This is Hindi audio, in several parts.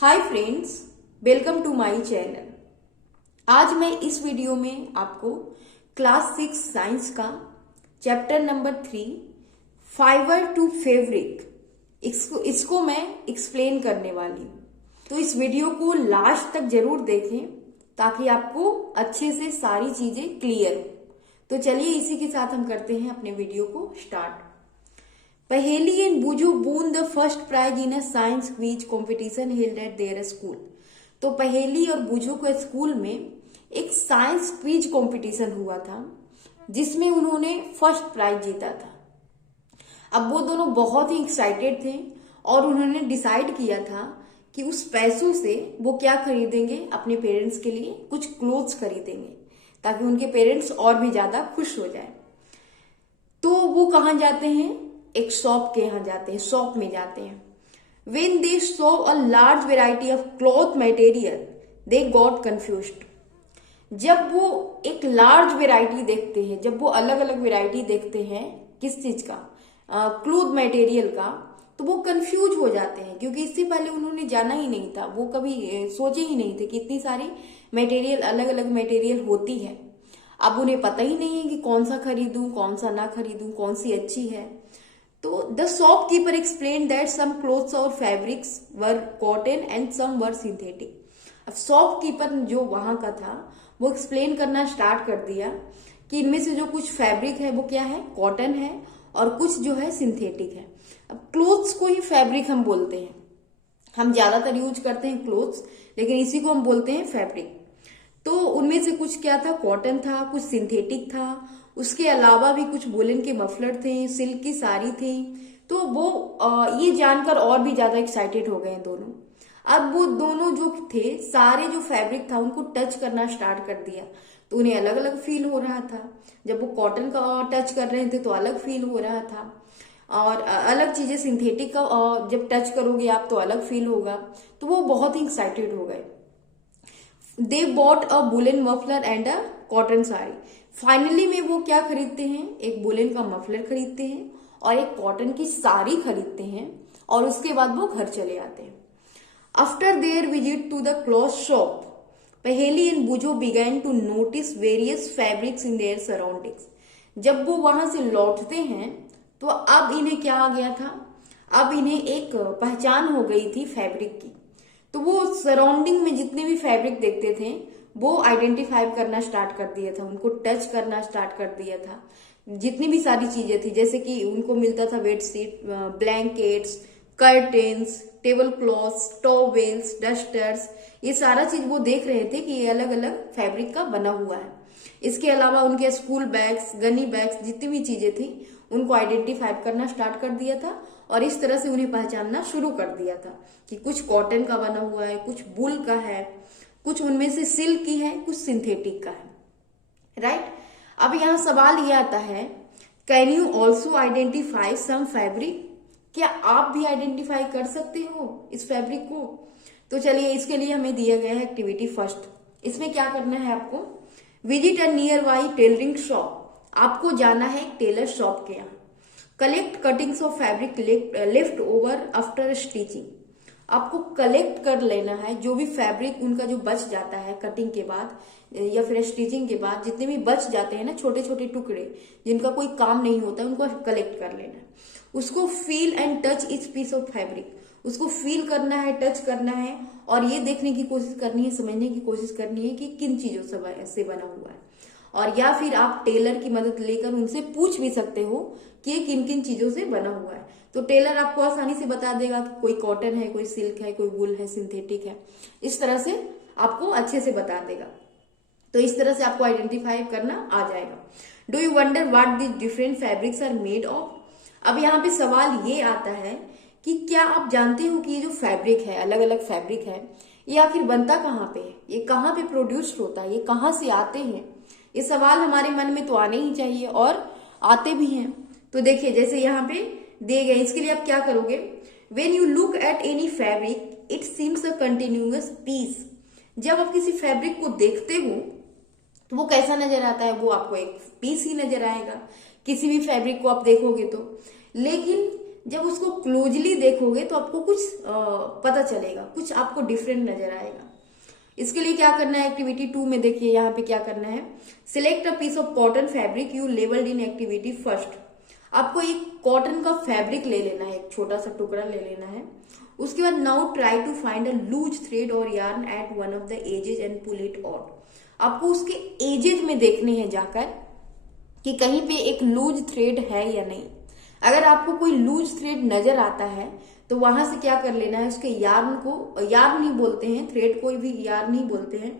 Hi friends, welcome to my channel. आज मैं इस वीडियो में आपको क्लास 6 साइंस का chapter number 3 fibre to fabric इसको मैं एक्सप्लेन करने वाली हूँ। तो इस वीडियो को लास्ट तक जरूर देखें ताकि आपको अच्छे से सारी चीजें क्लियर हो। तो चलिए इसी के साथ हम करते हैं अपने वीडियो को स्टार्ट। पहेली एंड बूझो won the first prize in a science quiz competition held at their school। तो पहेली और बूझो के स्कूल में एक साइंस क्विज कंपटीशन हुआ था जिसमें उन्होंने फर्स्ट प्राइज जीता था। अब वो दोनों बहुत ही एक्साइटेड थे और उन्होंने डिसाइड किया था कि उस पैसों से वो क्या खरीदेंगे, अपने पेरेंट्स के लिए कुछ क्लोथ्स खरीदेंगे ताकि उनके पेरेंट्स और भी ज्यादा खुश हो जाए। तो वो कहाँ जाते हैं? एक शॉप के यहाँ जाते हैं, शॉप में जाते हैं। When they saw a large variety of cloth material, they got confused। जब वो एक लार्ज वेराइटी देखते हैं, जब वो अलग अलग वेराइटी देखते हैं किस चीज का, क्लोथ मटेरियल का, तो वो कंफ्यूज हो जाते हैं क्योंकि इससे पहले उन्होंने जाना ही नहीं था, वो कभी सोचे ही नहीं थे कि इतनी सारी मटेरियल, अलग अलग मटेरियल होती है। अब उन्हें पता ही नहीं है कि कौन सा खरीदूं, कौन सा ना खरीदूं, कौन सी अच्छी है। तो the shopkeeper explain that some clothes और fabrics were cotton and some were synthetic. अब शॉपकीपर जो वहां का था वो एक्सप्लेन करना स्टार्ट कर दिया कि इनमें से जो कुछ फैब्रिक है वो क्या है, कॉटन है, और कुछ जो है सिंथेटिक है। अब क्लोथ्स को ही फैब्रिक हम बोलते हैं, हम ज्यादातर यूज करते हैं क्लोथ्स, लेकिन इसी को हम बोलते हैं फैब्रिक। तो उनमें से कुछ क्या था, कॉटन था, कुछ सिंथेटिक था, उसके अलावा भी कुछ वुलन के मफलर थे, सिल्क की साड़ी थी। तो वो ये जानकर और भी ज्यादा एक्साइटेड हो गए दोनों। अब वो दोनों जो थे, सारे जो फैब्रिक था उनको टच करना स्टार्ट कर दिया। तो उन्हें अलग अलग फील हो रहा था। जब वो कॉटन का टच कर रहे थे तो अलग फील हो रहा था, और अलग चीजें सिंथेटिक का जब टच करोगे आप तो अलग फील होगा। तो वो बहुत ही एक्साइटेड हो गए। They bought a woollen muffler and a cotton sari. Finally में वो क्या खरीदते हैं, एक वुलन का मफलर खरीदते हैं और एक कॉटन की साड़ी खरीदते हैं, और उसके बाद वो घर चले आते हैं। After their visit to the cloth shop, Paheli and Boojho began to notice various fabrics in their surroundings. जब वो वहां से लौटते हैं तो अब इन्हें क्या आ गया था, अब इन्हें एक पहचान हो गई थी फैब्रिक की। तो वो सराउंडिंग में जितने भी फैब्रिक देखते थे वो आइडेंटिफाई करना स्टार्ट कर दिया था, उनको टच करना स्टार्ट कर दिया था। जितनी भी सारी चीजें थी, जैसे कि उनको मिलता था bedsheet, blankets, curtains, table clothes, towels, dusters, ये सारा चीज वो देख रहे थे कि ये अलग अलग फैब्रिक का बना हुआ है। इसके अलावा उनके स्कूल बैग्स, गनी बैग्स, जितनी भी चीजें थी उनको आइडेंटिफाई करना स्टार्ट कर दिया था, और इस तरह से उन्हें पहचानना शुरू कर दिया था कि कुछ कॉटन का बना हुआ है, कुछ वूल का है, कुछ उनमें से सिल्क की है, कुछ सिंथेटिक का है। राइट। अब यहाँ सवाल ये आता है, can you also identify some fabric? क्या आप भी आइडेंटिफाई कर सकते हो इस फैब्रिक को? तो चलिए, इसके लिए हमें दिया गया है एक्टिविटी फर्स्ट। इसमें क्या करना है आपको, visit a near by tailoring shop. आपको जाना है एक टेलर शॉप के यहाँ। Collect cuttings of fabric left over after stitching. आपको कलेक्ट कर लेना है जो भी फैब्रिक उनका जो बच जाता है कटिंग के बाद या फिर स्टिचिंग के बाद, जितने भी बच जाते हैं ना छोटे छोटे टुकड़े जिनका कोई काम नहीं होता, उनको कलेक्ट कर लेना है। उसको feel and touch each piece of fabric. उसको फील करना है, टच करना है, और ये देखने की कोशिश करनी है, समझने की कोशिश करनी है कि किन चीजों से बना हुआ है। और या फिर आप टेलर की मदद लेकर उनसे पूछ भी सकते हो कि ये किन किन चीजों से बना हुआ है। तो टेलर आपको आसानी से बता देगा कि कोई कॉटन है, कोई सिल्क है, कोई वूल है, सिंथेटिक है। इस तरह से आपको अच्छे से बता देगा। तो इस तरह से आपको आइडेंटिफाई करना आ जाएगा। Do you wonder what the different fabrics are made of? अब यहाँ पे सवाल ये आता है कि क्या आप जानते हो कि ये जो फैब्रिक है, अलग अलग फैब्रिक है, ये आखिर बनता कहाँ पे है, ये कहाँ पे प्रोड्यूस्ड होता है, ये कहाँ से आते हैं? ये सवाल हमारे मन में तो आने ही चाहिए, और आते भी हैं। तो देखिए, जैसे यहाँ पे दिए गए, इसके लिए आप क्या करोगे, when you look at any fabric it seems a continuous piece. जब आप किसी फैब्रिक को देखते हो तो वो कैसा नजर आता है, वो आपको एक पीस ही नजर आएगा किसी भी फैब्रिक को आप देखोगे तो। लेकिन जब उसको क्लोजली देखोगे तो आपको कुछ पता चलेगा, कुछ आपको डिफरेंट नजर आएगा। इसके लिए क्या करना है, एक्टिविटी 2 में देखिए यहाँ पे क्या करना है, select a piece of cotton fabric you labelled in activity first. आपको एक कॉटन का फैब्रिक ले लेना है, एक छोटा सा टुकड़ा ले लेना है। उसके बाद now try to find a loose thread और yarn at one of the edges and pull it out. आपको उसके एजेज में देखने हैं जाकर कि कहीं पे एक लूज थ्रेड है या नहीं। अगर आपको कोई लूज थ्रेड नजर आता है तो वहां से क्या कर लेना है, उसके यार्न को, यार्न नहीं बोलते हैं, थ्रेड कोई भी यार्न नहीं बोलते हैं,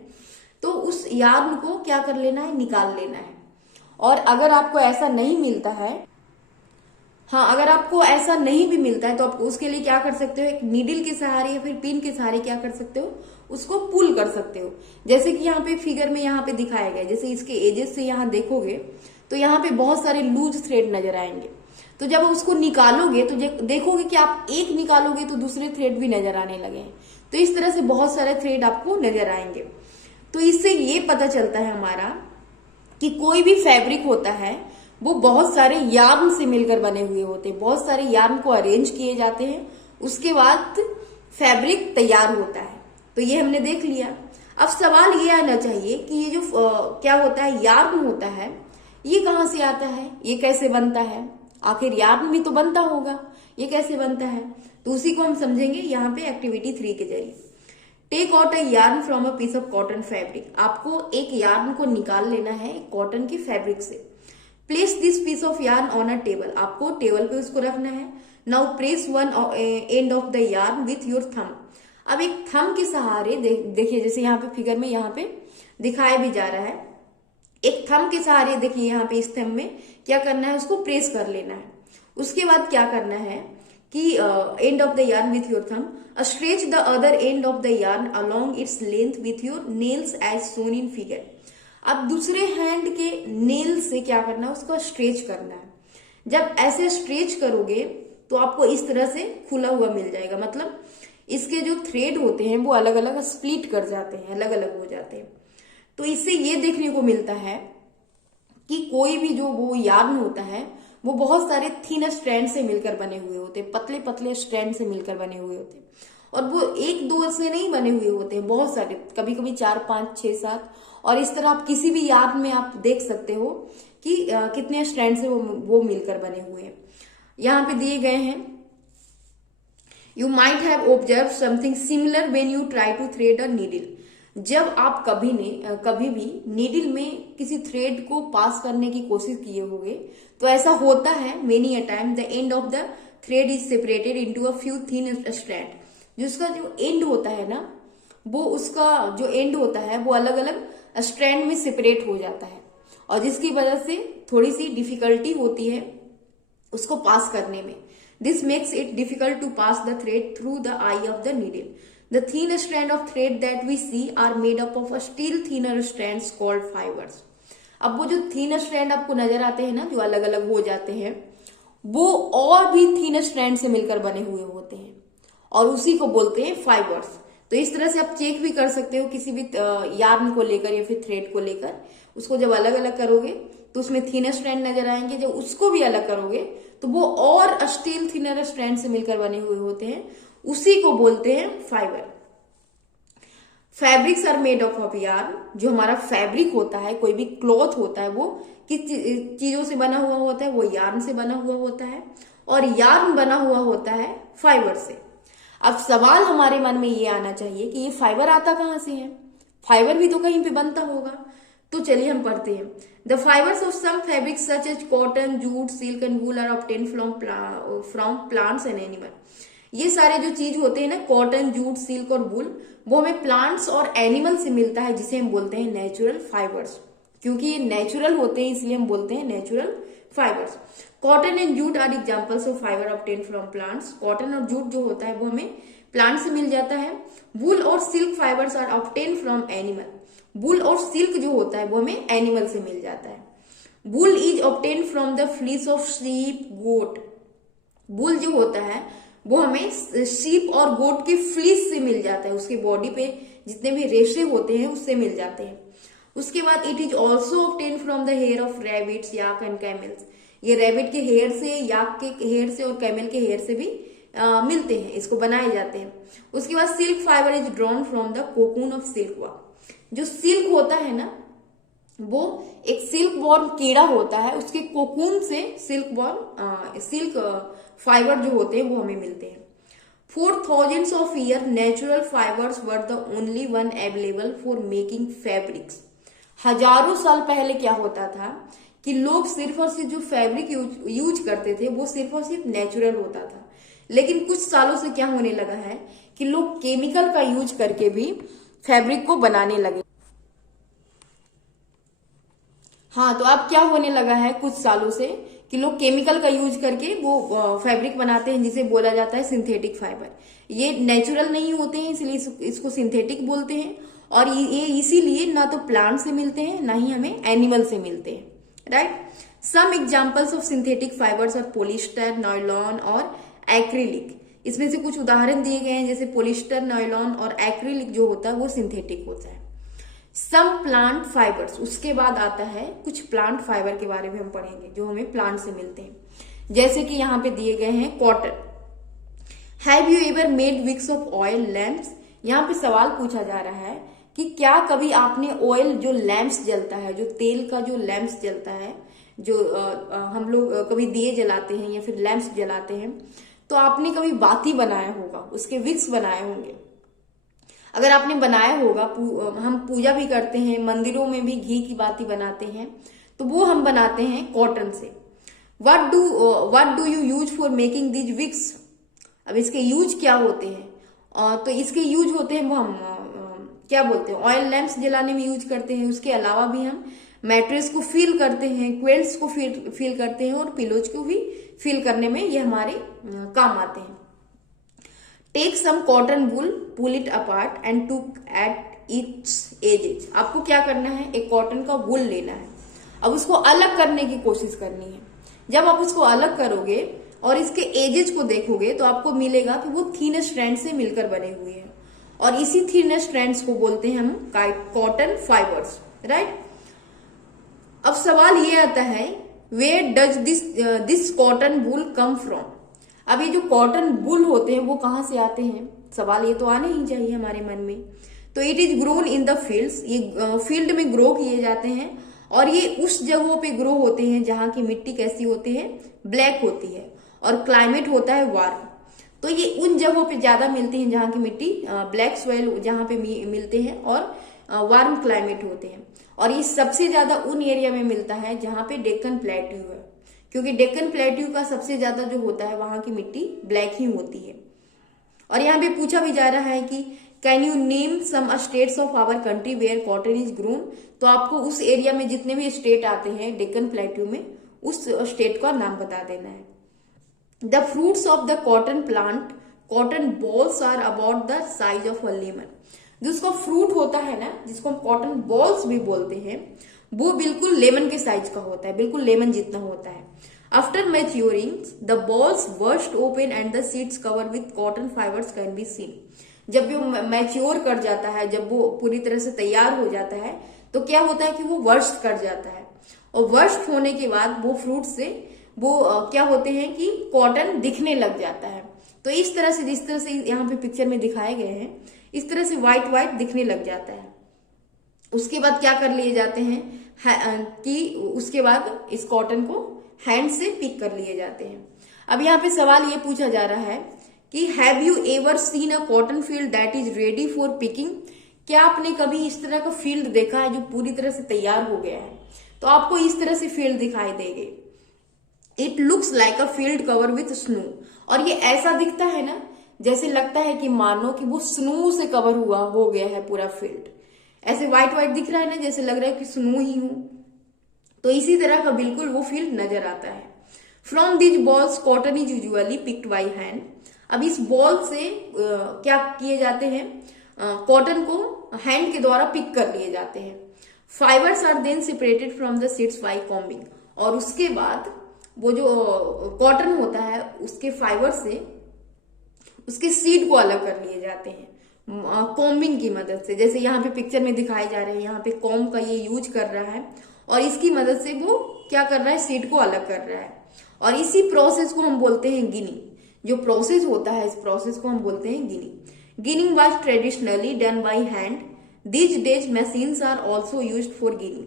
तो उस यार्न को क्या कर लेना है, निकाल लेना है। और अगर आपको ऐसा नहीं मिलता है, हाँ अगर आपको ऐसा नहीं भी मिलता है तो आप उसके लिए क्या कर सकते हो, एक नीडल के सहारे या फिर पिन के सहारे क्या कर सकते हो, उसको पुल कर सकते हो। जैसे कि यहाँ पे फिगर में यहाँ पे दिखाया गया, जैसे इसके एजेस से यहाँ देखोगे तो यहाँ पे बहुत सारे लूज थ्रेड नजर आएंगे। तो जब उसको निकालोगे तो देखोगे कि आप एक निकालोगे तो दूसरे थ्रेड भी नजर आने लगे हैं। तो इस तरह से बहुत सारे थ्रेड आपको नजर आएंगे। तो इससे ये पता चलता है हमारा कि कोई भी फैब्रिक होता है वो बहुत सारे यार्न से मिलकर बने हुए होते हैं, बहुत सारे यार्न को अरेंज किए जाते हैं, उसके बाद फैब्रिक तैयार होता है। तो ये हमने देख लिया। अब सवाल ये आना चाहिए कि ये जो क्या होता है, यार्न होता है, ये कहाँ से आता है, ये कैसे बनता है, आखिर यार्न भी तो बनता होगा, ये कैसे बनता है। तो उसी को हम समझेंगे यहाँ पे एक्टिविटी 3 के जरिए। Take out a yarn from a piece of cotton fabric. आपको एक यार्न को निकाल लेना है कॉटन के फैब्रिक से। Place this piece of yarn on a table. आपको टेबल पे उसको रखना है। Now press one end of the yarn with your thumb. अब एक थंब के सहारे देखिए, जैसे यहाँ पे फिगर में यहाँ पे दिखाया भी जा रहा है, एक थंब के सहारे देखिए यहाँ पे इस थंब में क्या करना है, उसको प्रेस कर लेना है। उसके बाद क्या करना है कि end of the yarn with your thumb, stretch the other end of the yarn along its length with your nails as shown in figure. अब दूसरे हैंड के नेल से क्या करना है, उसको स्ट्रेच करना है। जब ऐसे स्ट्रेच करोगे तो आपको इस तरह से खुला हुआ मिल जाएगा, मतलब इसके जो थ्रेड होते हैं वो अलग अलग स्प्लिट कर जाते हैं, अलग अलग हो जाते हैं। तो इससे ये देखने को मिलता है कि कोई भी जो वो यार्न होता है वो बहुत सारे थिन स्ट्रैंड से मिलकर बने हुए होते हैं, पतले पतले स्ट्रैंड से मिलकर बने हुए होते हैं। और वो एक दो से नहीं बने हुए होते हैं, बहुत सारे, कभी कभी 4 5 6 7। और इस तरह आप किसी भी यार्न में आप देख सकते हो कि कितने स्ट्रैंड से वो मिलकर बने हुए हैं। यहाँ पे दिए गए हैं, you might have observe something similar when you try to thread a needle. जब आप कभी भी नीडल में किसी थ्रेड को पास करने की कोशिश किए होंगे तो ऐसा होता है, many a time the end of the thread is separated into a few thin strand. जिसका जो एंड होता है ना, वो उसका जो एंड होता है वो अलग अलग स्ट्रैंड में सेपरेट हो जाता है, और जिसकी वजह से थोड़ी सी डिफिकल्टी होती है उसको पास करने में। This makes it difficult to pass the thread through the eye of the needle. The thin strand of thread that we see are made up of a still thinner strands called fibers. अब वो जो थीन स्ट्रैंड आपको नजर आते हैं ना, जो अलग अलग हो जाते हैं, वो और भी थीन स्ट्रैंड से मिलकर बने हुए होते हैं और उसी को बोलते हैं फाइबर्स। तो इस तरह से आप चेक भी कर सकते हो किसी भी यार्न को लेकर या फिर थ्रेड को लेकर। उसको जब अलग अलग करोगे तो उसमें थीनर स्ट्रैंड नजर आएंगे, जब उसको भी अलग करोगे तो वो और स्टील थिनर स्ट्रैंड से मिलकर बने हुए होते हैं, उसी को बोलते हैं fibre. Fabrics are made of yarn. जो हमारा फैब्रिक होता है, कोई भी क्लॉथ होता है, वो किस चीजों से बना हुआ होता है, वो यार्न से बना हुआ होता है, और यार्न बना हुआ होता है फाइबर से। अब सवाल हमारे मन में ये आना चाहिए कि ये फाइबर आता कहां से है, फाइबर भी तो कहीं पे बनता होगा। तो चलिए हम पढ़ते हैं। The fibres of some fabrics such as cotton, jute, silk and wool are obtained from plants and animal. ये सारे जो चीज होते हैं ना, कॉटन, जूट, सिल्क और वूल, वो हमें प्लांट्स और एनिमल से मिलता है, जिसे हम बोलते हैं नेचुरल फाइबर्स। क्योंकि ये नेचुरल होते हैं इसलिए हम बोलते हैं natural fibres. Cotton and jute are examples of fibre obtained from plants. Cotton और जूट जो होता है वो हमें प्लांट से मिल जाता है। वूल और silk fibres are obtained from animal. Wool और सिल्क जो होता है वो हमें एनिमल से मिल जाता है। Wool is obtained from the fleece of sheep, goat. Wool जो होता है वो हमें शीप और गोट के फ्लीस से मिल जाता है, उसके बॉडी पे जितने भी रेशे होते हैं उससे मिल जाते हैं। उसके बाद it is also obtain from the hair of rabbits, yak and camels. ये रैबिट के हेयर से, याक के हेयर से और कैमल के हेयर से भी मिलते हैं, इसको बनाए जाते हैं। उसके बाद silk fibre is drawn from the cocoon of silk worm. जो सिल्क होता है ना, वो एक सिल्क वॉर्म कीड़ा होता है, उसके कोकून से सिल्क फाइबर जो होते हैं वो हमें मिलते हैं। For thousands of years, natural fibers were the only one available for making fabrics. हजारों साल पहले क्या होता था कि लोग सिर्फ और सिर्फ जो फैब्रिक यूज करते थे वो सिर्फ और सिर्फ नेचुरल होता था। लेकिन कुछ सालों से क्या होने लगा है कि लोग केमिकल का यूज करके भी फैब्रिक को बनाने लगे। हाँ, तो अब क्या होने लगा है कुछ सालों से कि लोग केमिकल का यूज करके वो फैब्रिक बनाते हैं, जिसे बोला जाता है सिंथेटिक फाइबर। ये नेचुरल नहीं होते हैं, इसलिए इसको सिंथेटिक बोलते हैं। और ये इसीलिए ना तो प्लांट से मिलते हैं ना ही हमें एनिमल से मिलते हैं, right. Some examples of synthetic fibres are polyester, nylon और एक्रिलिक। इसमें से कुछ उदाहरण दिए गए हैं, जैसे पोलिस्टर, नायलॉन और एक्रिलिक जो होता है वो सिंथेटिक होता है। सम प्लांट फाइबर्स, उसके बाद आता है कुछ प्लांट फाइबर के बारे में हम पढ़ेंगे जो हमें प्लांट से मिलते हैं। जैसे कि यहाँ पे दिए गए हैं cotton. Have you ever made wicks of oil lamps. यहाँ पे सवाल पूछा जा रहा है कि क्या कभी आपने ऑयल, जो लैम्प्स जलता है, जो तेल का जो लैम्प्स जलता है, जो हम लोग कभी दिए जलाते हैं या फिर लैम्प्स जलाते हैं, तो आपने कभी बाती बनाया होगा, उसके विक्स बनाए होंगे। अगर आपने बनाया होगा, हम पूजा भी करते हैं, मंदिरों में भी घी की बाती बनाते हैं, तो वो हम बनाते हैं कॉटन से। What do you use for making these wicks. अब इसके यूज क्या होते हैं? तो इसके यूज होते हैं वो हम क्या बोलते हैं, ऑयल लैम्प्स जलाने में यूज करते हैं। उसके अलावा भी हम मैट्रेस को फील करते हैं, क्वेल्ट्स को फील करते हैं और पिलोज को भी फील करने में ये हमारे काम आते हैं। Take some cotton wool, pull it apart and took at its edges. आपको क्या करना है, एक कॉटन का वूल लेना है, अब उसको अलग करने की कोशिश करनी है। जब आप उसको अलग करोगे और इसके एजेस को देखोगे तो आपको मिलेगा कि वो थीन स्ट्रैंड से मिलकर बने हुए हैं, और इसी थीन स्ट्रैंड्स को बोलते हैं हम कॉटन फाइबर्स, राइट। अब सवाल ये आता है, where does this cotton wool come from. अब ये जो कॉटन वूल होते हैं वो कहाँ से आते हैं, सवाल ये तो आने ही चाहिए हमारे मन में। तो it is grown in the fields, ये फील्ड में ग्रो किए जाते हैं, और ये उस जगहों पे ग्रो होते हैं जहां की मिट्टी कैसी होती है, ब्लैक होती है, और क्लाइमेट होता है वार्म। तो ये उन जगहों पे ज्यादा मिलती हैं जहां की मिट्टी ब्लैक सॉइल जहां पे मिलते हैं और वार्म क्लाइमेट होते हैं। और ये सबसे ज्यादा उन एरिया में मिलता है जहां पे डेक्कन प्लेट्यू है, क्योंकि डेक्कन प्लेट्यू का सबसे ज्यादा जो होता है वहां की मिट्टी ब्लैक ही होती है। और यहाँ पे पूछा भी जा रहा है कि can you name some states of our country where cotton is grown. तो आपको उस एरिया में जितने भी स्टेट आते हैं डेक्कन प्लेट्यू में, उस स्टेट का नाम बता देना है। The fruits of the cotton plant, cotton bolls are about the size of a lemon. जो उसका फ्रूट होता है ना, जिसको हम कॉटन बॉल्स भी बोलते हैं, वो बिल्कुल लेमन के साइज का होता है, बिल्कुल लेमन जितना होता है। After maturing the balls burst open and the seeds cover with cotton fibres can be seen. जब वो मैच्योर कर जाता है, जब वो पूरी तरह से तैयार हो जाता है, तो क्या होता है कि वो वर्स्ट कर जाता है, और वर्स्ट होने के बाद वो फ्रूट से वो क्या होते हैं कि कॉटन दिखने लग जाता है। तो इस तरह से, जिस तरह से यहाँ पे पिक्चर में दिखाए गए हैं, इस तरह से व्हाइट व्हाइट दिखने लग जाता है। उसके बाद क्या कर लिए जाते हैं कि उसके बाद इस कॉटन को हैंड से पिक कर लिए जाते हैं। अब यहाँ पे सवाल ये पूछा जा रहा है कि have you ever seen a cotton field that is ready for picking. क्या आपने कभी इस तरह का फील्ड देखा है जो पूरी तरह से तैयार हो गया है? तो आपको इस तरह से फील्ड दिखाई देगी। It looks like a field cover with snow. और ये ऐसा दिखता है ना, जैसे लगता है कि मानो कि वो स्नो से कवर हुआ हो गया है पूरा फील्ड। ऐसे व्हाइट व्हाइट दिख रहा है ना, जैसे लग रहा है कि स्नो ही हो। तो इसी तरह का बिल्कुल वो फील्ड नजर आता है। From these balls cotton is usually picked by hand. अब इस बॉल से क्या किए जाते हैं, कॉटन को हैंड के द्वारा पिक कर लिए जाते हैं। Fibres are then separated from the seeds by combing. और उसके बाद वो जो कॉटन होता है उसके फाइबर से उसके सीड को अलग कर लिए जाते हैं कॉम्बिंग की मदद से। जैसे यहाँ पे पिक्चर में दिखाए जा रहे हैं, यहाँ पे कॉम्ब का ये यूज कर रहा है और इसकी मदद से वो क्या कर रहा है, सीड को अलग कर रहा है। और इसी प्रोसेस को हम बोलते हैं गिनिंग। जो प्रोसेस होता है इस प्रोसेस को हम बोलते हैं ginning. Ginning was traditionally done by hand, these days machines are also used for ginning.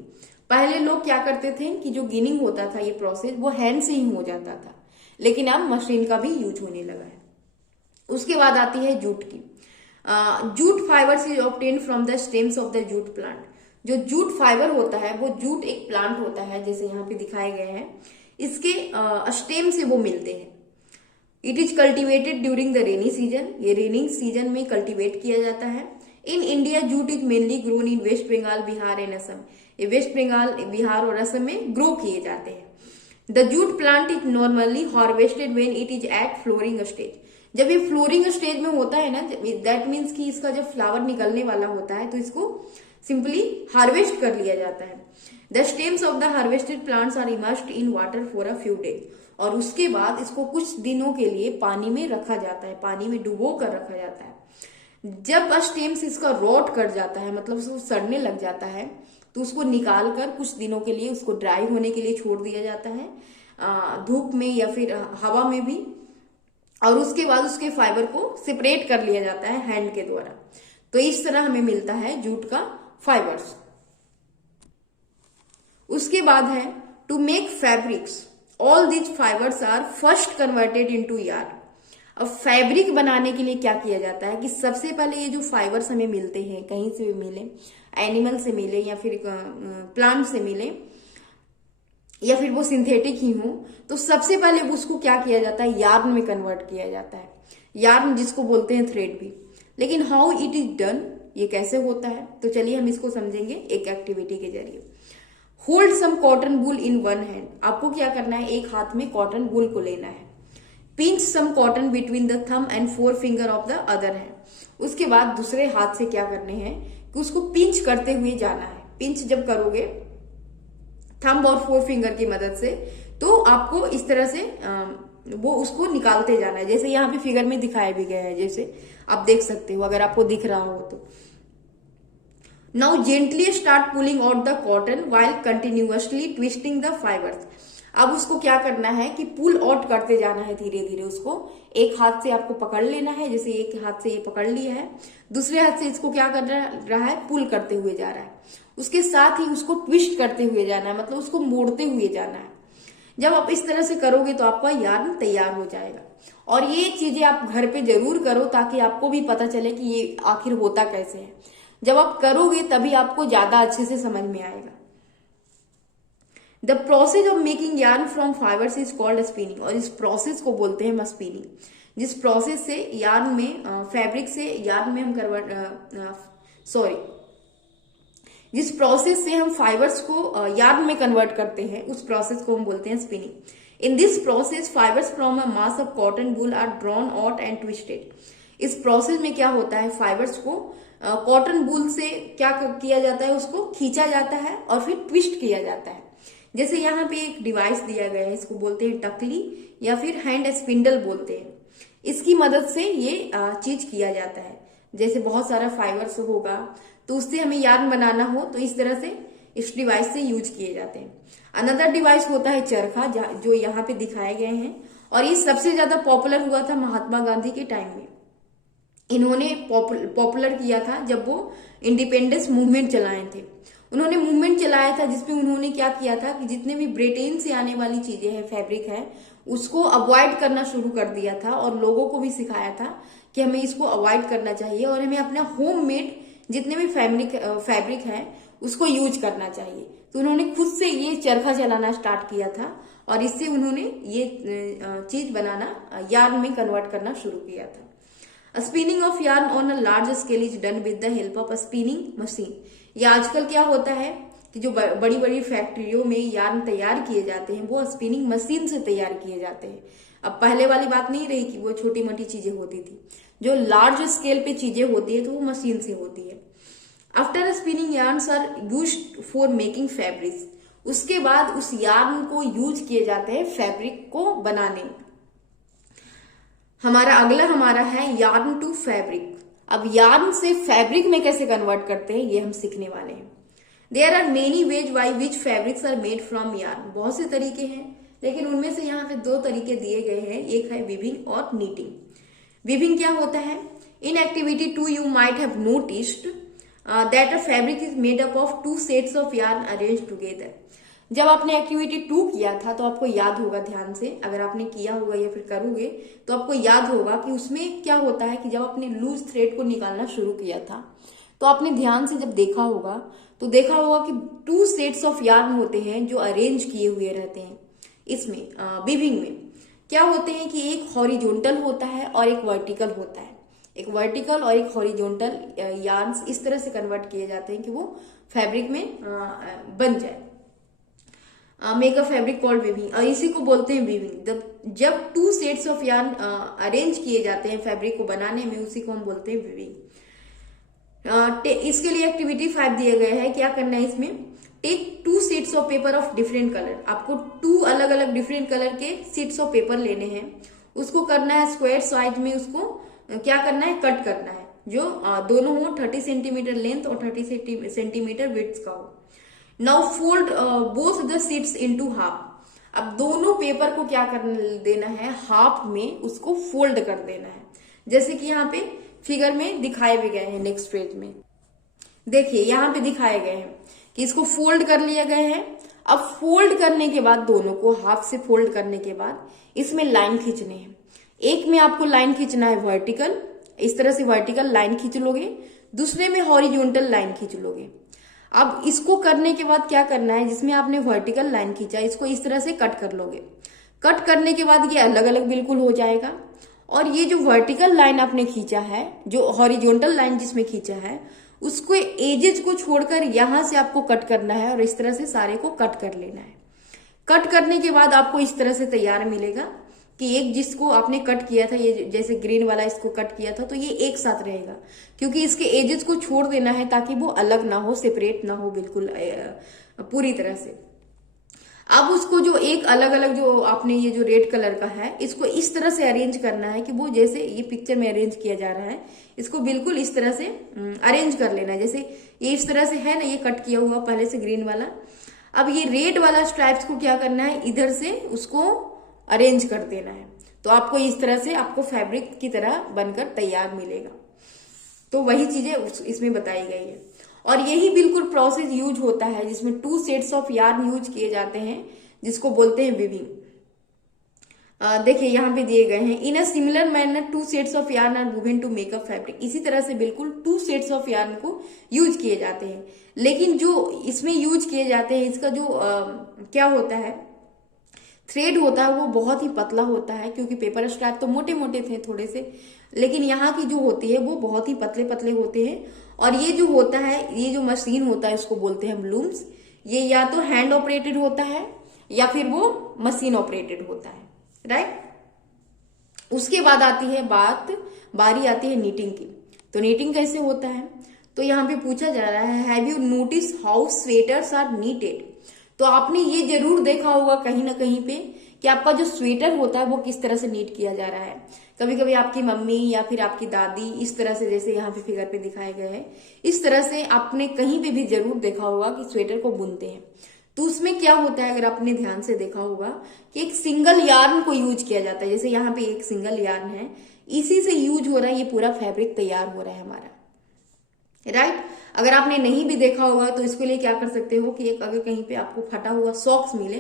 पहले लोग क्या करते थे कि जो गिनिंग होता था, ये प्रोसेस वो हैंड से ही हो जाता था, लेकिन अब मशीन का भी यूज होने लगा है। उसके बाद आती है जूट की। Jute fibres is obtained from the stems of the jute plant. जो जूट फाइबर होता है वो जूट एक प्लांट होता है, जैसे यहाँ पे दिखाए गए हैं, इसके स्टेम से वो मिलते हैं। It is cultivated during the rainy season. ये रेनिंग सीजन में कल्टिवेट किया जाता है। In India jute is mainly grown in West Bengal, Bihar and Assam. ये वेस्ट बंगाल, बिहार और असम में ग्रो किए जाते हैं। The jute plant is normally harvested when it is at flowering stage. जब ये फ्लोरिंग स्टेज में होता है ना, दैट मीन्स कि इसका जब फ्लावर निकलने वाला होता है तो इसको सिंपली हार्वेस्ट कर लिया जाता है। The stems of the harvested plants are immersed in water for a few days. और उसके बाद इसको कुछ दिनों के लिए पानी में रखा जाता है, पानी में डुबो कर रखा जाता है। जब स्टेम्स इसका रॉट कर जाता है, मतलब उसको सड़ने लग जाता है, तो उसको निकाल कर कुछ दिनों के लिए उसको ड्राई होने के लिए छोड़ दिया जाता है, धूप में या फिर हवा में भी। और उसके बाद उसके फाइबर को सेपरेट कर लिया जाता है हैंड के द्वारा। तो इस तरह हमें मिलता है जूट का फाइबर्स। उसके बाद है to make fabrics, all these fibres are first converted into yarn. अब फैब्रिक बनाने के लिए क्या किया जाता है कि सबसे पहले ये जो फाइबर्स हमें मिलते हैं, कहीं से भी मिले, एनिमल से मिले या फिर प्लांट से मिले या फिर वो सिंथेटिक ही हो, तो सबसे पहले उसको क्या किया जाता है, यार्न में कन्वर्ट किया जाता है। यार्न जिसको बोलते हैं थ्रेड भी। लेकिन हाउ इट इज डन, ये कैसे होता है, तो चलिए हम इसको समझेंगे एक एक्टिविटी के जरिए। Hold some cotton wool in one hand. आपको क्या करना है, एक हाथ में कॉटन वूल को लेना है। Pinch some cotton between the thumb and forefinger of the other hand. उसके बाद दूसरे हाथ से क्या करने हैं कि उसको पिंच करते हुए जाना है। पिंच जब करोगे थंब और फोर फिंगर की मदद से, तो आपको इस तरह से वो उसको निकालते जाना है। जैसे यहाँ पे फिगर में दिखाया भी गया है, जैसे आप देख सकते हो, अगर आपको दिख रहा हो तो। Now gently start pulling out the cotton while continuously twisting the fibres. अब उसको क्या करना है कि पुल आउट करते जाना है धीरे धीरे। उसको एक हाथ से आपको पकड़ लेना है, जैसे एक हाथ से ये पकड़ लिया है, दूसरे हाथ से इसको क्या कर रहा है, पुल करते हुए जा रहा है। उसके साथ ही उसको ट्विस्ट करते हुए जाना है, मतलब उसको मोड़ते हुए जाना है। जब आप इस तरह से करोगे तो आपका यार्न तैयार हो जाएगा। और ये चीजें आप घर पे जरूर करो, ताकि आपको भी पता चले कि ये आखिर होता कैसे है। जब आप करोगे तभी आपको ज्यादा अच्छे से समझ में आएगा। The process of making yarn from fibres is called spinning. और इस प्रोसेस को बोलते हैं स्पिनिंग। जिस प्रोसेस से यार्न में फैब्रिक से यार्न में हम जिस प्रोसेस से हम फाइबर्स को यार्न में कन्वर्ट करते हैं, उस प्रोसेस को हम बोलते हैं spinning. In this process fibres from a mass of cotton wool are drawn out and twisted. इस प्रोसेस में क्या होता है, फाइबर्स को कॉटन वूल से क्या किया जाता है, उसको खींचा जाता है और फिर ट्विस्ट किया जाता है। जैसे यहाँ पे एक डिवाइस दिया गया है, इसको बोलते हैं टकली या फिर हैंड स्पिंडल बोलते हैं। इसकी मदद से ये चीज किया जाता है। जैसे बहुत सारा फाइबर्स होगा तो उससे हमें यार्न बनाना हो तो इस तरह से इस डिवाइस से यूज किए जाते हैं। अनदर डिवाइस होता है चरखा, जो यहाँ पे दिखाए गए हैं। और ये सबसे ज्यादा पॉपुलर हुआ था महात्मा गांधी के टाइम में। इन्होंने पॉपुलर किया था जब वो इंडिपेंडेंस मूवमेंट चलाए थे। उन्होंने मूवमेंट चलाया था जिसमें उन्होंने क्या किया था कि जितने भी ब्रिटेन से आने वाली चीजें हैं, फैब्रिक है, उसको अवॉइड करना शुरू कर दिया था। और लोगों को भी सिखाया था कि हमें इसको अवॉइड करना चाहिए और हमें अपना होममेड जितने भी फैब्रिक है उसको यूज करना चाहिए। तो उन्होंने खुद से ये चरखा चलाना स्टार्ट किया था और इससे उन्होंने ये चीज बनाना, यार्न में कन्वर्ट करना शुरू किया था। Spinning of yarn on a large scale is done with the help of spinning machine. ये आजकल क्या होता है कि जो बड़ी बड़ी फैक्ट्रियों में यार्न तैयार किए जाते हैं वो स्पिनिंग मशीन से तैयार किए जाते हैं। अब पहले वाली बात नहीं रही कि वो छोटी मोटी चीजें होती थी। जो लार्ज स्केल पे चीजें होती है तो वो मशीन से होती है। After spinning yarns are used for making fabrics. उसके बाद उस यार्न को यूज किए जाते हैं फैब्रिक को बनाने में। हमारा है यार्न टू फैब्रिक। अब यार्न से फैब्रिक में कैसे कन्वर्ट करते हैं ये हम सीखने वाले हैं। There are many ways by which fabrics are made from yarn. बहुत से तरीके हैं, लेकिन उनमें से यहाँ पे 2 तरीके दिए गए हैं, एक है वीविंग और नीटिंग। वीविंग क्या होता है? In activity 2 you might have noticed that a fabric is made up of 2 sets of yarn arrange together. जब आपने एक्टिविटी 2 किया था तो आपको याद होगा, ध्यान से अगर आपने किया होगा या फिर करोगे तो आपको याद होगा कि उसमें क्या होता है कि जब आपने लूज थ्रेड को निकालना शुरू किया था तो आपने ध्यान से जब देखा होगा तो देखा होगा कि 2 सेट्स ऑफ यार्न होते हैं जो अरेंज किए हुए रहते हैं। इसमें वीविंग में क्या होते हैं कि एक हॉरिजॉन्टल होता है और एक वर्टिकल होता है। एक वर्टिकल और एक हॉरिजॉन्टल यार्न्स इस तरह से कन्वर्ट किए जाते हैं कि वो फैब्रिक में बन जाए। Make a fabric called weaving, और इसी को बोलते हैं वीविंग। जब 2 सेट्स ऑफ यार्न अरेंज किए जाते हैं फैब्रिक को बनाने में, उसी को हम बोलते हैं वीविंग। इसके लिए एक्टिविटी 5 दिए गए हैं। क्या करना है इसमें? Take 2 sheets of paper of different colour. आपको 2 अलग अलग डिफरेंट कलर के शीट्स ऑफ पेपर लेने हैं। उसको करना है स्क्वायर साइज में, उसको क्या करना है? कट करना है, जो दोनों हो 30 सेंटीमीटर लेंथ और 30 सेंटीमीटर विड्थ का हो। Now fold both the sheets into half. अब दोनों पेपर को क्या कर देना है? हाफ में उसको फोल्ड कर देना है, जैसे कि यहाँ पे फिगर में दिखाए भी गए हैं। नेक्स्ट पेज में देखिए यहाँ पे दिखाए गए हैं कि इसको फोल्ड कर लिया गया है। अब फोल्ड करने के बाद, दोनों को हाफ से फोल्ड करने के बाद इसमें लाइन खींचने हैं। एक में आपको लाइन खींचना है वर्टिकल, इस तरह से वर्टिकल लाइन खींच लोगे, दूसरे में हॉरिजॉन्टल लाइन खींच लोगे। अब इसको करने के बाद क्या करना है? जिसमें आपने वर्टिकल लाइन खींचा इसको इस तरह से कट कर लोगे। कट करने के बाद ये अलग अलग बिल्कुल हो जाएगा, और ये जो वर्टिकल लाइन आपने खींचा है, जो हॉरिजॉन्टल लाइन जिसमें खींचा है, उसको एजेस को छोड़कर यहां से आपको कट करना है और इस तरह से सारे को कट कर लेना है। कट करने के बाद आपको इस तरह से तैयार मिलेगा कि एक जिसको आपने कट किया था, ये जैसे ग्रीन वाला इसको कट किया था, तो ये एक साथ रहेगा, क्योंकि इसके एजेस को छोड़ देना है ताकि वो अलग ना हो, सेपरेट ना हो बिल्कुल पूरी तरह से। अब उसको जो एक अलग अलग जो आपने ये जो रेड कलर का है, इसको इस तरह से अरेंज करना है कि वो जैसे ये पिक्चर में अरेंज किया जा रहा है, इसको बिल्कुल इस तरह से अरेंज कर लेना है। जैसे ये इस तरह से है ना, ये कट किया हुआ पहले से ग्रीन वाला। अब ये रेड वाला स्ट्राइप्स को क्या करना है? इधर से उसको अरेंज कर देना है, तो आपको इस तरह से आपको फैब्रिक की तरह बनकर तैयार मिलेगा। तो वही चीजें इसमें बताई गई है, और यही बिल्कुल प्रोसेस यूज होता है जिसमें 2 सेट्स ऑफ यार्न यूज किए जाते हैं, जिसको बोलते हैं वीविंग। देखिए यहाँ पे दिए गए हैं, in a similar manner 2 sets of yarn are woven to make a fabric. इसी तरह से बिल्कुल 2 सेट्स ऑफ यार्न को यूज किए जाते हैं, लेकिन जो इसमें यूज किए जाते हैं, इसका जो क्या होता है, थ्रेड होता है वो बहुत ही पतला होता है, क्योंकि पेपर स्ट्रैप तो मोटे मोटे थे थोड़े से, लेकिन यहाँ की जो होती है वो बहुत ही पतले पतले होते हैं। और ये जो होता है, ये जो मशीन होता है, उसको बोलते हैं हम लूम्स। ये या तो हैंड ऑपरेटेड होता है या फिर वो मशीन ऑपरेटेड होता है, राइट। उसके बाद आती है बारी आती है नीटिंग की। तो नीटिंग कैसे होता है? तो यहाँ पे पूछा जा रहा है, have you notice how sweaters are knitted. तो आपने ये जरूर देखा होगा कहीं ना कहीं पे कि आपका जो स्वेटर होता है वो किस तरह से नीट किया जा रहा है। कभी कभी आपकी मम्मी या फिर आपकी दादी इस तरह से, जैसे यहाँ पे फिगर पे दिखाए गए हैं, इस तरह से आपने कहीं पे भी जरूर देखा होगा कि स्वेटर को बुनते हैं। तो उसमें क्या होता है, अगर आपने ध्यान से देखा होगा कि एक सिंगल यार्न को यूज किया जाता है। जैसे यहाँ पे एक सिंगल यार्न है, इसी से यूज हो रहा है, ये पूरा फैब्रिक तैयार हो रहा है हमारा, राइट। अगर आपने नहीं भी देखा होगा तो इसके लिए क्या कर सकते हो कि एक अगर कहीं पे आपको फटा हुआ सॉक्स मिले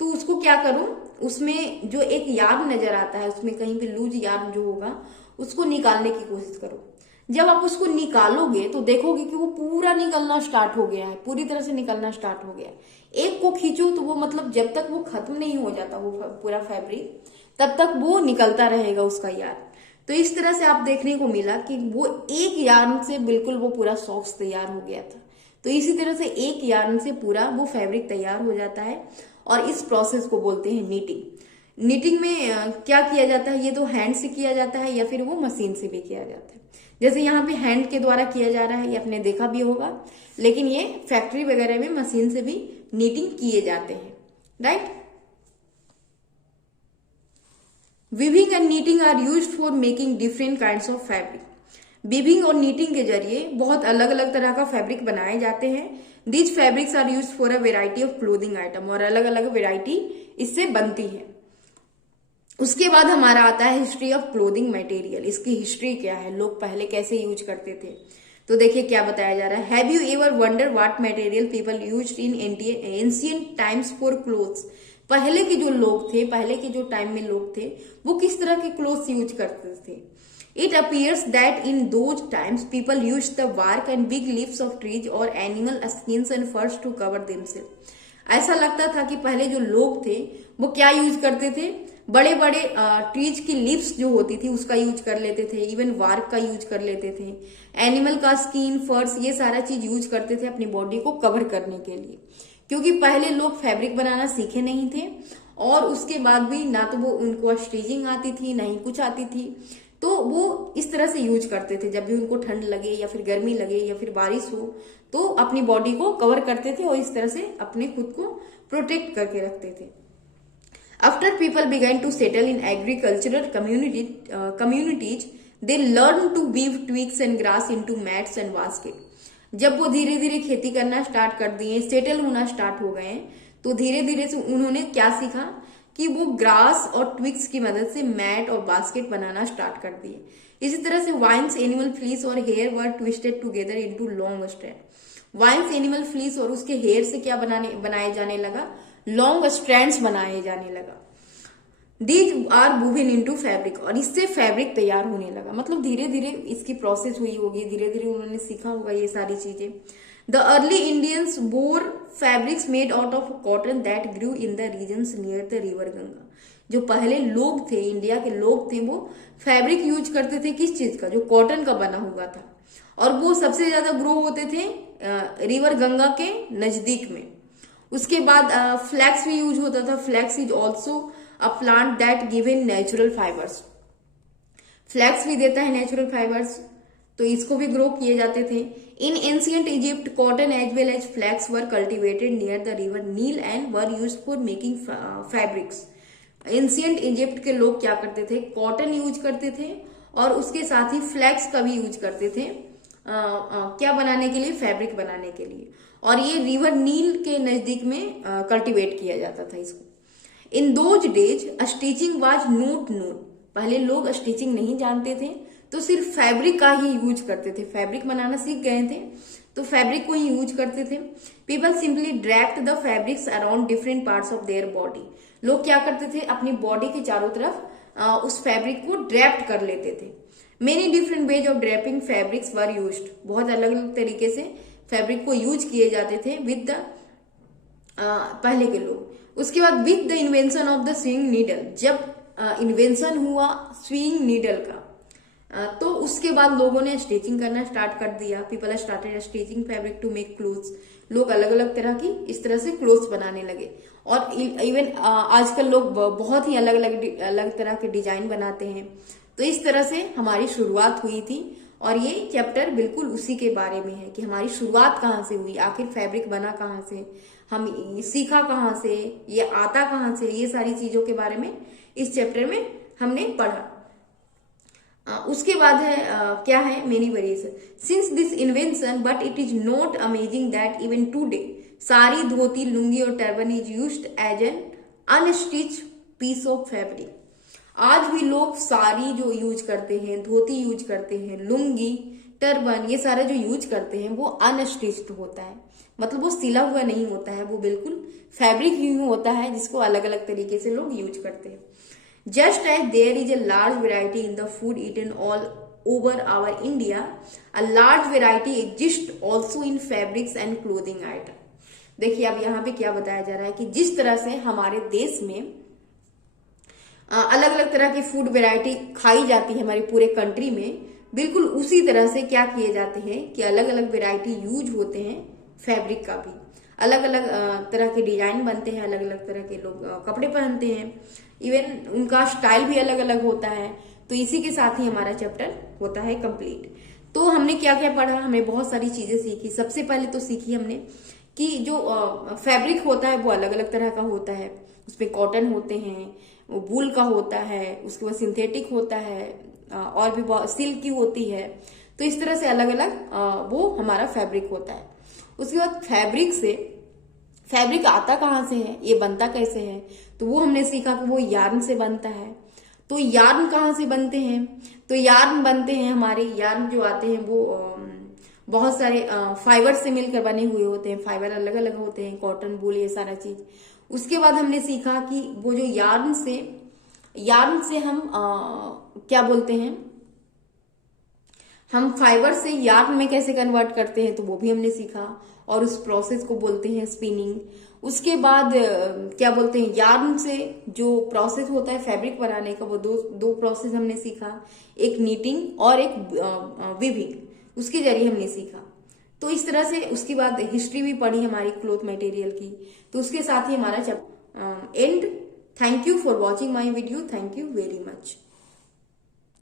तो उसको क्या करो, उसमें जो एक यार्न नजर आता है, उसमें कहीं पे लूज यार्न जो होगा उसको निकालने की कोशिश करो। जब आप उसको निकालोगे तो देखोगे कि वो पूरा निकलना स्टार्ट हो गया है, पूरी तरह से निकलना स्टार्ट हो गया है। एक को खींचो तो वो मतलब जब तक वो खत्म नहीं हो जाता वो पूरा फैब्रिक, तब तक वो निकलता रहेगा उसका यार्न। तो इस तरह से आप देखने को मिला कि वो एक यार्न से बिल्कुल वो पूरा सॉक्स तैयार हो गया था। तो इसी तरह से एक यार्न से पूरा वो फैब्रिक तैयार हो जाता है, और इस प्रोसेस को बोलते हैं नीटिंग। नीटिंग में क्या किया जाता है, ये तो हैंड से किया जाता है या फिर वो मशीन से भी किया जाता है। जैसे यहाँ पे हैंड के द्वारा किया जा रहा है, ये आपने देखा भी होगा, लेकिन ये फैक्ट्री वगैरह में मशीन से भी नीटिंग किए जाते हैं, right. Weaving and knitting are used for making different kinds of fabric. Weaving और नीटिंग के जरिए बहुत अलग अलग तरह का फैब्रिक बनाए जाते हैं, these fabrics are use for a variety of clothing item, और अलग अलग वेराइटी इससे बनती है। उसके बाद हमारा आता है हिस्ट्री ऑफ क्लोथिंग मटेरियल। इसकी हिस्ट्री क्या है, लोग पहले कैसे यूज करते थे। तो देखिए क्या बताया जा रहा है। Have you ever wonder what material people used in ancient times for clothes. पहले के जो लोग थे, पहले के जो टाइम में लोग थे, वो किस तरह के क्लोथ्स यूज करते थे। It appears that in those times people use the bark and big leaves of trees और animal skins and furs to cover themselves. ऐसा लगता था कि पहले जो लोग थे वो क्या यूज करते थे, बड़े बड़े ट्रीज की लीव्स जो होती थी उसका यूज कर लेते थे, इवन वार्क का यूज कर लेते थे, एनिमल का स्किन, फर्स, ये सारा चीज यूज करते थे अपनी बॉडी को कवर करने के लिए। क्योंकि पहले लोग फैब्रिक बनाना सीखे नहीं थे, और उसके बाद भी ना तो वो उनको स्टिचिंग आती थी, ना ही कुछ आती थी, तो वो इस तरह से यूज करते थे। जब भी उनको ठंड लगे या फिर गर्मी लगे या फिर बारिश हो तो अपनी बॉडी को कवर करते थे और इस तरह से अपने खुद को प्रोटेक्ट करके रखते थे। After people began to settle in agricultural communities, they learn to weave twigs and grass into mats and basket. जब वो धीरे धीरे खेती करना स्टार्ट कर दिए, सेटल होना स्टार्ट हो गए, तो धीरे धीरे से उन्होंने क्या सीखा कि वो ग्रास और ट्विग्स की मदद से मैट और बास्केट बनाना स्टार्ट कर दिए। इसी तरह से वाइन्स, एनिमल फ्लीस और hair were twisted together into long strand. Vines, animal fleece और उसके हेयर से क्या बनाए जाने लगा, लॉन्ग स्ट्रैंड्स बनाए जाने लगा। These are woven into fabric, और इससे फैब्रिक तैयार होने लगा। मतलब धीरे धीरे इसकी प्रोसेस हुई होगी, धीरे धीरे उन्होंने सीखा होगा ये सारी चीजें। The early Indians wore fabrics made out of cotton that grew in the regions near the river Ganga. जो पहले लोग थे, इंडिया के लोग थे, वो फैब्रिक यूज करते थे किस चीज का, जो कॉटन का बना हुआ था, और वो सबसे ज्यादा ग्रो होते थे रिवर गंगा के नजदीक में। उसके बाद फ्लैक्स भी यूज होता था। Flax is also a plant that give in natural fibers. Flax भी देता है नेचुरल फाइबर्स, तो इसको भी ग्रो किए जाते थे। In ancient Egypt cotton as well as flax were cultivated near the river Nile and were used for making fabrics. Ancient Egypt के लोग क्या करते थे, कॉटन यूज करते थे, और उसके साथ ही फ्लैक्स का भी यूज करते थे क्या बनाने के लिए, फैब्रिक बनाने के लिए। और ये रिवर नील के नजदीक में कल्टीवेट किया जाता था इसको। In those days stitching was not known. पहले लोग स्टिचिंग नहीं जानते थे, तो सिर्फ फैब्रिक का ही यूज करते थे। फैब्रिक बनाना सीख गए थे तो फैब्रिक को ही यूज करते थे। People simply draped the fabrics around different parts of their body. लोग क्या करते थे, अपनी बॉडी के चारों तरफ उस फैब्रिक को ड्रैप्ड कर लेते थे। Many different ways of draping fabrics were used. बहुत अलग अलग तरीके से फैब्रिक को यूज किए जाते थे विद द पहले के लोग। उसके बाद with the invention of the swing needle, जब इन्वेंशन हुआ स्विंग नीडल का, तो उसके बाद लोगों ने स्टिचिंग करना स्टार्ट कर दिया। People started stitching fabric to make clothes. लोग अलग अलग तरह की इस तरह से क्लोथ्स बनाने लगे। और इवन आजकल लोग बहुत ही अलग तरह के डिजाइन बनाते हैं। तो इस तरह से हमारी शुरुआत हुई थी, और ये चैप्टर बिल्कुल उसी के बारे में है कि हमारी शुरुआत कहाँ से हुई, आखिर फैब्रिक बना कहाँ से, हम सीखा कहाँ से, ये आता कहाँ से, ये सारी चीजों के बारे में इस चैप्टर में हमने पढ़ा। उसके बाद है क्या है, many worries. Since this invention but it is not amazing that even today sari, dhoti, lungi और turban is used as an unstitch piece of fabric. आज भी लोग साड़ी जो यूज करते हैं, धोती यूज करते हैं, लुंगी, टर्बन, ये सारा जो यूज करते हैं वो अनस्टिच्ड होता है। मतलब वो सिला हुआ नहीं होता है, वो बिल्कुल फैब्रिक ही होता है जिसको अलग अलग तरीके से लोग यूज करते हैं। Just as there is a large variety in the food eaten all over our India, a large variety exists also in fabrics and clothing item. देखिए अब यहाँ पे क्या बताया जा रहा है कि जिस तरह से हमारे देश में अलग अलग तरह की फूड वैरायटी खाई जाती है हमारे पूरे कंट्री में, बिल्कुल उसी तरह से क्या किए जाते हैं कि अलग अलग वैरायटी यूज होते हैं फैब्रिक का भी। अलग अलग तरह के डिजाइन बनते हैं, अलग अलग तरह के लोग कपड़े पहनते हैं, इवन उनका स्टाइल भी अलग अलग होता है। तो इसी के साथ ही हमारा चैप्टर होता है कंप्लीट। तो हमने क्या क्या पढ़ा, हमें बहुत सारी चीजें सीखी। सबसे पहले तो सीखी हमने कि जो फैब्रिक होता है वो अलग अलग तरह का होता है। उसमें कॉटन होते हैं, वूल का होता है, उसके बाद सिंथेटिक होता है, और भी बहुत सिल्क की होती है। तो इस तरह से अलग अलग वो हमारा फैब्रिक होता है। उसके बाद फैब्रिक आता कहाँ से है, ये बनता कैसे है, तो वो हमने सीखा कि वो यार्न से बनता है। तो यार्न कहाँ से बनते हैं, तो यार्न बनते हैं, हमारे यार्न जो आते हैं वो बहुत सारे फाइबर से मिलकर बने हुए होते हैं। फाइबर अलग अलग होते हैं, कॉटन, वूल, ये सारा चीज। उसके बाद हमने सीखा कि वो जो यार्न से हम क्या बोलते हैं, हम फाइबर से यार्न में कैसे कन्वर्ट करते हैं, तो वो भी हमने सीखा, और उस प्रोसेस को बोलते हैं स्पिनिंग। उसके बाद क्या बोलते हैं, यार्न से जो प्रोसेस होता है फैब्रिक बनाने का, वो दो प्रोसेस हमने सीखा, एक नीटिंग और एक वीविंग, उसके जरिए हमने सीखा। तो इस तरह से उसके बाद हिस्ट्री भी पढ़ी हमारी क्लॉथ मटेरियल की। तो उसके साथ ही हमारा and. Thank you for watching my video, thank you very much.